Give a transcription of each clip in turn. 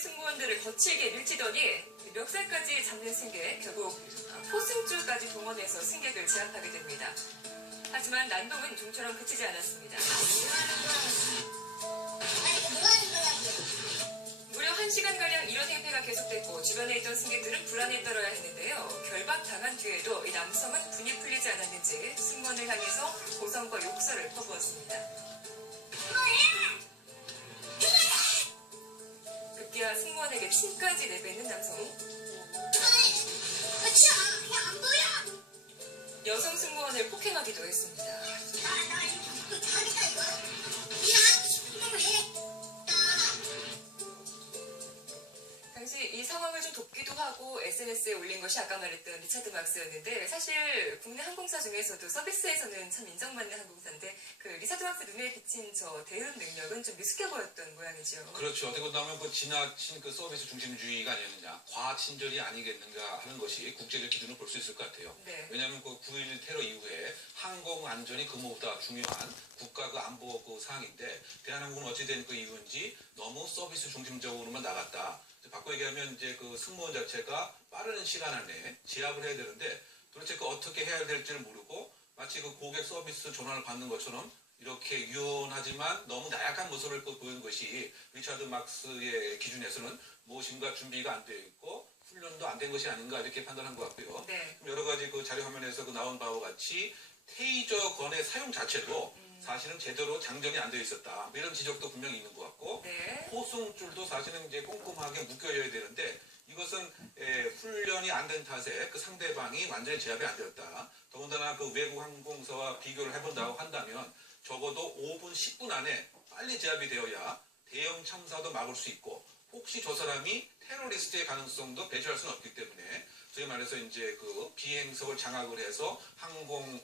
승무원들을 거칠게 밀치더니 멱살까지 잡는 승객, 결국 포승줄까지 동원해서 승객을 제압하게 됩니다. 하지만 난동은 좀처럼 그치지 않았습니다. 무려 1시간가량 이런 행패가 계속됐고 주변에 있던 승객들은 불안에 떨어야 했는데요. 결박당한 뒤에도 이 남성은 분이 풀리지 않았는지 승무원을 향해서 고성과 욕설을 퍼부었습니다. 급기야 승무원에게 침까지 내뱉는 남성. 여성 승무원을 폭행하기도 했습니다. 당시 이 상황을 좀 돕기도 하고 SNS에 올린 것이 아까 말했던 리차드 막스였는데, 사실 국내 항공사 중에서도 서비스에서는 참 인정받는 항공사인데 그 리차드 막스 눈에 비친 저 대응 능력은 좀 미숙해 보였던 모양이죠. 그렇죠. 어떻게 보면 그 지나친 그 서비스 중심주의가 아니었느냐, 과친절이 아니겠는가 하는 것이 국제적 기준을 볼 수 있을 것 같아요. 네. 왜냐하면 그 9.11 테러 이후에 항공 안전이 그무보다 중요한 국가 그 안보 그 사항인데, 대한항공은 어찌된 그 이유인지 너무 서비스 중심적으로만 나갔다. 바꿔 얘기하면 이제 그 승무원 자체가 빠른 시간 안에 제압을 해야 되는데, 도대체 그 어떻게 해야 될지를 모르고 마치 그 고객 서비스 전환을 받는 것처럼 이렇게 유연하지만 너무 나약한 모습을 보이는 것이 리차드 막스의 기준에서는 무엇인가 준비가 안 되어 있고 훈련도 안 된 것이 아닌가 이렇게 판단한 것 같고요. 네. 여러 가지 그 자료 화면에서 그 나온 바와 같이 테이저 건의 사용 자체도 사실은 제대로 장전이 안 되어 있었다. 이런 지적도 분명히 있는 것 같고, 네. 포승줄도 사실은 이제 꼼꼼하게 묶여져야 되는데 이것은 훈련이 안 된 탓에 그 상대방이 완전히 제압이 안 되었다. 더군다나 그 외국 항공사와 비교를 해본다고 한다면 적어도 5분, 10분 안에 빨리 제압이 되어야 대형 참사도 막을 수 있고, 혹시 저 사람이 테러리스트의 가능성도 배제할 수는 없기 때문에 소위 말해서 이제 그 비행석을 장악을 해서 항공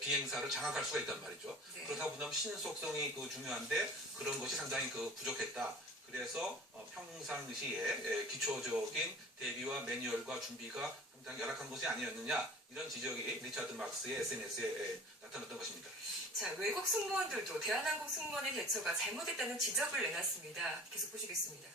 비행사를 장악할 수가 있단 말이죠. 네. 그렇다 보면 신속성이 그 중요한데 그런 것이 상당히 그 부족했다. 그래서 평상시에 기초적인 대비와 매뉴얼과 준비가 상당히 열악한 것이 아니었느냐, 이런 지적이 리차드 막스의 SNS에 나타났던 것입니다. 자, 외국 승무원들도 대한항공 승무원의 대처가 잘못됐다는 지적을 내놨습니다. 계속 보시겠습니다.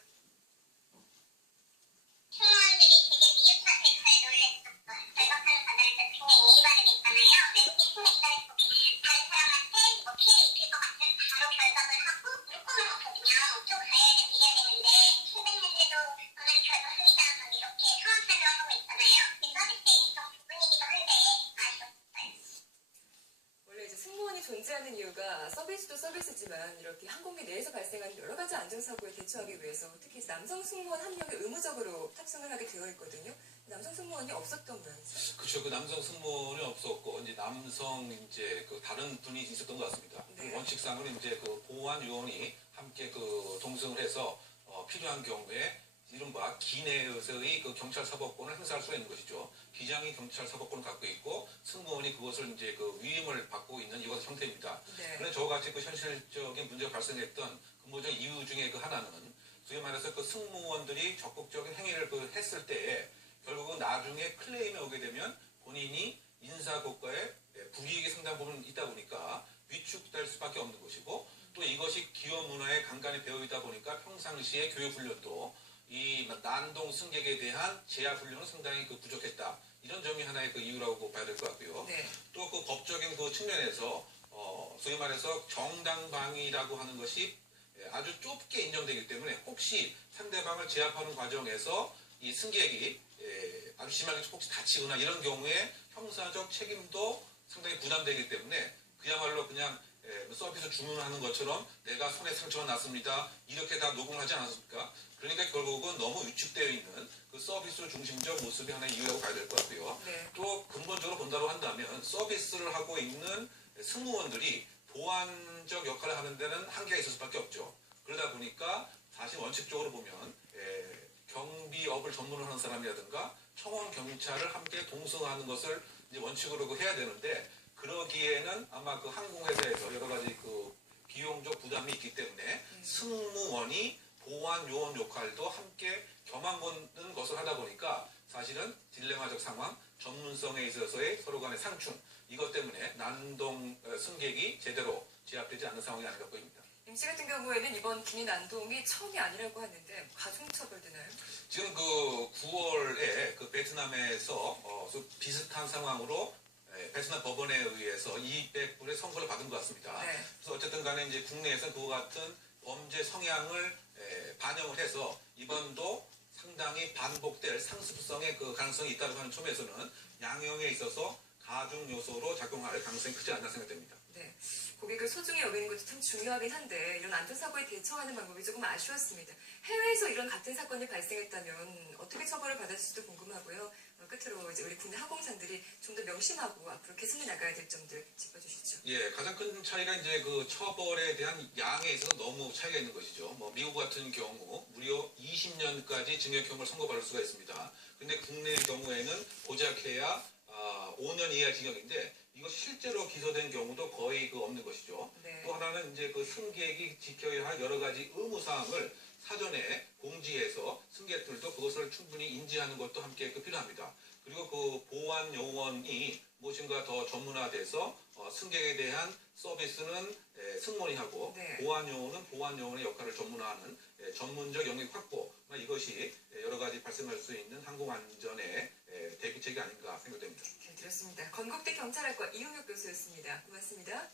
승무원들이 되게 미흡한 대처에 놀랬었어요. 절박하는 바다에서 굉장히 예의 바르겠잖아요. 외국인 승객들 보기는 다른 사람한테 뭐 피해를 입힐 것 같으면 바로 결박을 하고 물건을 없거든요. 쭉 드려야 되는데 힘든데도 오늘 결박합니다라고 이렇게 상황 설명하고 있잖아요. 서비스의 일종 부분이기도 한데 아쉬웠어요. 원래 이제 승무원이 존재하는 이유가 서비스도 서비스지만 이렇게 항공기 내에서 발생하는 여러 가지 안전사고에 대처하기 위해서 특히 남성 승무원 한 명이 의무적으로 탑승을 하게 되어 있거든요. 남성 승무원이 없었던 모양이죠. 그렇죠. 그 남성 승무원이 없었고 이제 남성 이제 그 다른 분이 있었던 것 같습니다. 네. 원칙상으로 이제 그 보안 요원이 함께 그 동승을 해서 필요한 경우에 이른바 기내에서의 그 경찰 사법권을 행사할 수가 있는 것이죠. 기장이 경찰 사법권을 갖고 있고 승무원이 그것을 이제 그 위임을 받고 있는 이것 형태입니다. 네. 그런데 저와 같이 그 현실적인 문제가 발생했던 근본적인 이유 중에 그 하나는 소위 말해서 그 승무원들이 적극적인 행위를 그 했을 때에 결국은 나중에 클레임이 오게 되면 본인이 인사고과에 불이익이 상당 부분 있다 보니까 위축될 수밖에 없는 것이고, 또 이것이 기업 문화에 간간히 배어있다 보니까 평상시에 교육훈련도 이 난동 승객에 대한 제압 훈련은 상당히 그 부족했다. 이런 점이 하나의 그 이유라고 봐야 될 것 같고요. 네. 또 그 법적인 그 측면에서 소위 말해서 정당방위라고 하는 것이 아주 좁게 인정되기 때문에 혹시 상대방을 제압하는 과정에서 이 승객이 아주 심하게 혹시 다치거나 이런 경우에 형사적 책임도 상당히 부담되기 때문에 그야말로 그냥 서비스 주문하는 것처럼 내가 손에 상처가 났습니다. 이렇게 다 녹음하지 않았습니까? 그러니까 결국은 너무 위축되어 있는 그 서비스 중심적 모습이 하나의 이유라고 봐야 될 것 같고요. 네. 또 근본적으로 본다고 한다면 서비스를 하고 있는 승무원들이 보안적 역할을 하는 데는 한계가 있을 수밖에 없죠. 그러다 보니까 사실 원칙적으로 보면 경비업을 전문으로 하는 사람이라든가 청원 경찰을 함께 동승하는 것을 이제 원칙으로 해야 되는데, 그러기에는 아마 그 항공회사에서 여러 가지 그 비용적 부담이 있기 때문에 승무원이 보안 요원 역할도 함께 겸하는 것을 하다 보니까 사실은 딜레마적 상황, 전문성에 있어서의 서로 간의 상충, 이것 때문에 난동 승객이 제대로 제압되지 않는 상황이 아닌가 보입니다. 임씨 같은 경우에는 이번 군인 난동이 처음이 아니라고 하는데 가중처벌 되나요? 지금 그 9월에 그 베트남에서 비슷한 상황으로 베트남 법원에 의해서 200불의 선고를 받은 것 같습니다. 네. 그래서 어쨌든 간에 이제 국내에서 그와 같은 범죄 성향을 반영을 해서 이번도 상당히 반복될 상습성의 그 가능성이 있다고 하는 점에서는 양형에 있어서 가중 요소로 작용할 가능성이 크지 않나 생각됩니다. 네. 고객을 소중히 여기는 것도 참 중요하긴 한데 이런 안전사고에 대처하는 방법이 조금 아쉬웠습니다. 해외에서 이런 같은 사건이 발생했다면 어떻게 처벌을 받았을지도 궁금하고요. 끝으로 이제 우리 국내 항공사들이 좀 더 명심하고 앞으로 개선해 나가야 될 점들 짚어주시죠. 예, 가장 큰 차이가 이제 그 처벌에 대한 양에 있어서 너무 차이가 있는 것이죠. 뭐 미국 같은 경우 무려 20년까지 징역형을 선고받을 수가 있습니다. 근데 국내 경우에는 고작해야 5년 이하 징역인데 이거 실제로 기소된 경우도 거의 없는 것이죠. 네. 또 하나는 이제 그 승객이 지켜야 할 여러 가지 의무 사항을 사전에 공지해서 승객들도 그것을 충분히 인지하는 것도 함께 필요합니다. 그리고 그 보안 요원이 무엇인가 더 전문화돼서 승객에 대한 서비스는 승무원이 하고 네. 보안 요원은 보안 요원의 역할을 전문화하는 전문적 영역 확보, 이것이 여러 가지 발생할 수 있는 항공 안전의 대비책이 아닌가 생각됩니다. 잘 들었습니다. 건국대 경찰학과 이용혁 교수였습니다. 고맙습니다.